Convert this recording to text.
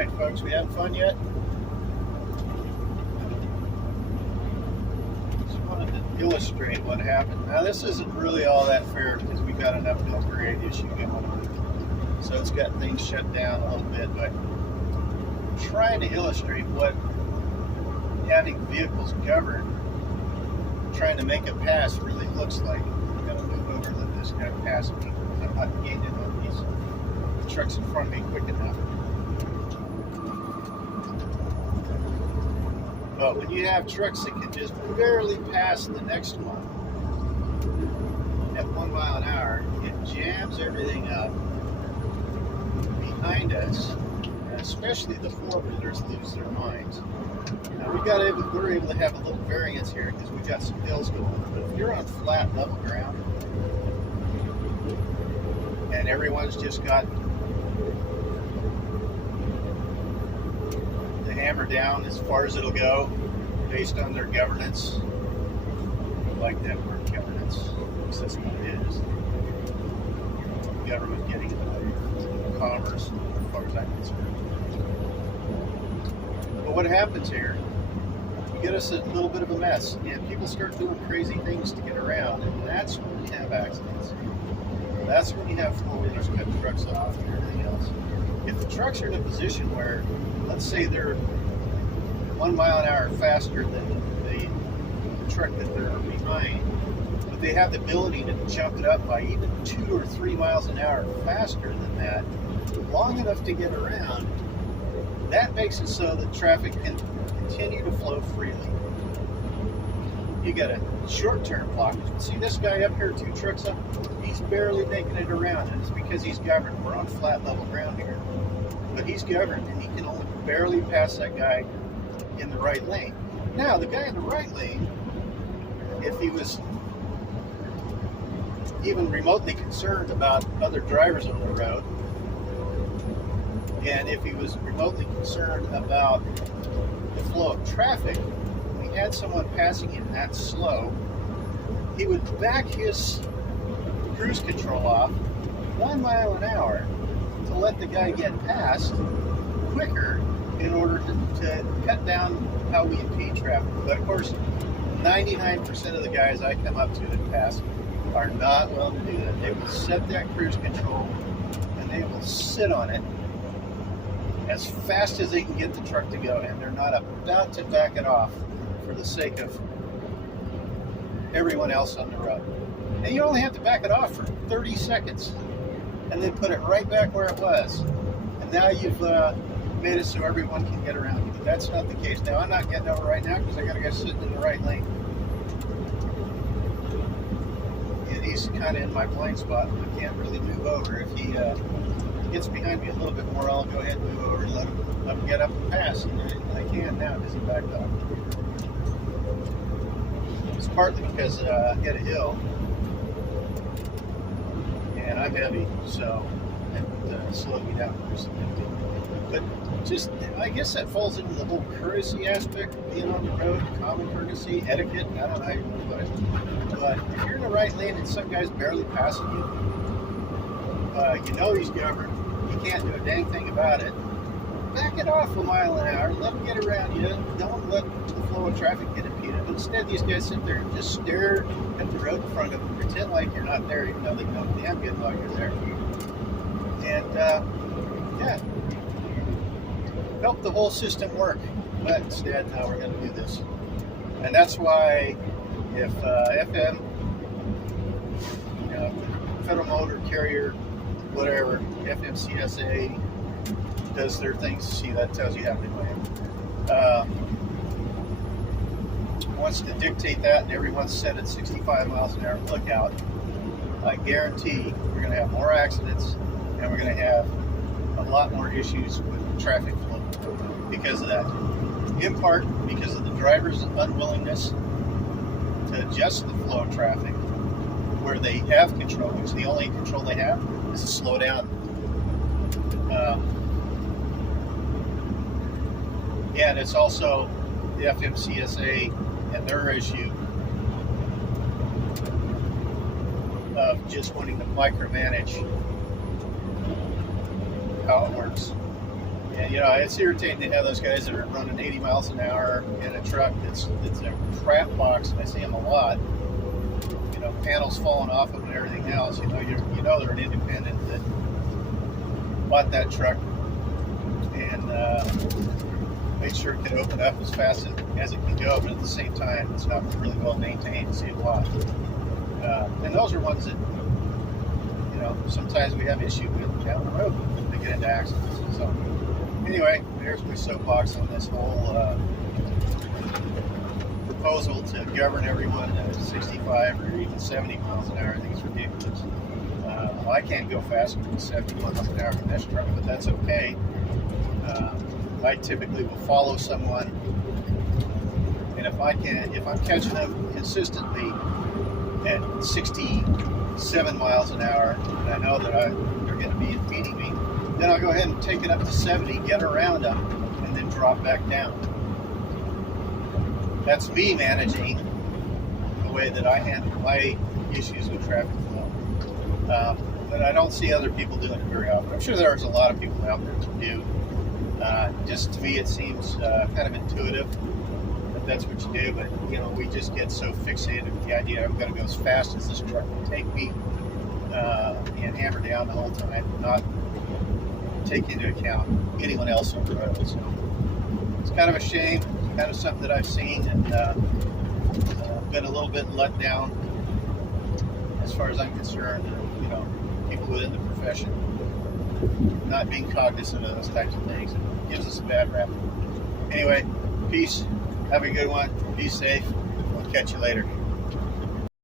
right, folks, we having fun yet? Just wanted to illustrate what happened. Now, this isn't really all that fair because we got an uphill grade issue going on. So it's got things shut down a little bit, but I'm trying to illustrate what having vehicles governed, trying to make a pass really looks like. I'm going to move over and let this guy pass me. I'm not gaining on these trucks in front of me quick enough. But when you have trucks that can just barely pass the next one at 1 mile an hour, it jams everything up behind us, and especially the four-wheelers lose their minds. Now we're able to have a little variance here because we've got some hills going, but if you're on flat, level ground, and everyone's just got the hammer down as far as it'll go based on their governance. I like that word, governance, because that's what it is. Government getting into commerce, as far as I'm concerned. But what happens here, you get us a little bit of a mess, and people start doing crazy things to get around, and that's when you have accidents. That's when you have four-wheelers cutting trucks off and everything else. If the trucks are in a position where, let's say they're 1 mile an hour faster than the truck that they're behind, but they have the ability to jump it up by even 2 or 3 miles an hour faster than that, long enough to get around, that makes it so that traffic can continue to flow freely. You got a short-term blockage. See this guy up here, 2 trucks up? He's barely making it around, and it's because he's governed. We're on flat level ground here. But he's governed, and he can only barely pass that guy in the right lane. Now, the guy in the right lane, if he was even remotely concerned about other drivers on the road, and if he was remotely concerned about the flow of traffic, when he had someone passing him that slow, he would back his cruise control off 1 mile an hour to let the guy get past quicker in order to cut down how we impede traffic. But of course, 99% of the guys I come up to and pass are not willing to do that. They will set that cruise control and they will sit on it as fast as they can get the truck to go, and they're not about to back it off for the sake of everyone else on the road. And you only have to back it off for 30 seconds and then put it right back where it was. And now you've made it so everyone can get around you. But that's not the case. Now, I'm not getting over right now because I got a guy sitting in the right lane. And he's kind of in my blind spot. I can't really move over. If he gets behind me a little bit more, I'll go ahead and move over and let him get up and pass. And I can now because he backed off. It's partly because I hit a hill. And I'm heavy, so it slowed me down for some reason. But just, I guess that falls into the whole courtesy aspect of being on the road, common courtesy, etiquette, I don't know how you put it. But if you're in the right lane and some guy's barely passing you, you know he's governed, you can't do a dang thing about it, back it off 1 mile an hour, let him get around you, don't let the flow of traffic get impeded. Instead, these guys sit there and just stare at the road in front of them, pretend like you're not there, even though they know damn good well you're there. And, yeah, help the whole system work. But instead, now we're going to do this. And that's why if FM, you know, Federal Motor Carrier, whatever, FMCSA does their things, see, that tells you how many land. Wants to dictate that and everyone's set at 65 miles an hour, look out. I guarantee we're going to have more accidents and we're going to have a lot more issues with traffic flow because of that. In part because of the driver's unwillingness to adjust the flow of traffic where they have control, which the only control they have is to slow down. And it's also the FMCSA and their issue of just wanting to micromanage how it works. And it's irritating to have those guys that are running 80 miles an hour in a truck that's a crap box, and I see them a lot. Panels falling off of it and everything else. You know they're an independent that bought that truck and made sure it could open up as fast as it can go, but at the same time, it's not really well maintained. You see it a lot. And those are ones that, sometimes we have issue with down the road when they get into accidents. So, anyway, there's my soapbox on this whole proposal to govern everyone at 65 or even 70 miles an hour. I think it's ridiculous. I can't go faster than 70 miles an hour in this truck, but that's okay. I typically will follow someone, and if I'm catching them consistently at 67 miles an hour, and I know that they're going to be impeding me, then I'll go ahead and take it up to 70, get around them, and then drop back down. That's me managing the way that I handle my issues with traffic flow. But I don't see other people doing it very often. I'm sure there's a lot of people out there that do. Just to me, it seems kind of intuitive that that's what you do. But we just get so fixated with the idea I'm going to go as fast as this truck will take me, and hammer down the whole time, and not take into account anyone else on the road. So it's kind of a shame. Kind of something that I've seen and been a little bit let down as far as I'm concerned. People within the profession not being cognizant of those types of things. It gives us a bad rap. Anyway, peace. Have a good one. Be safe. We'll catch you later.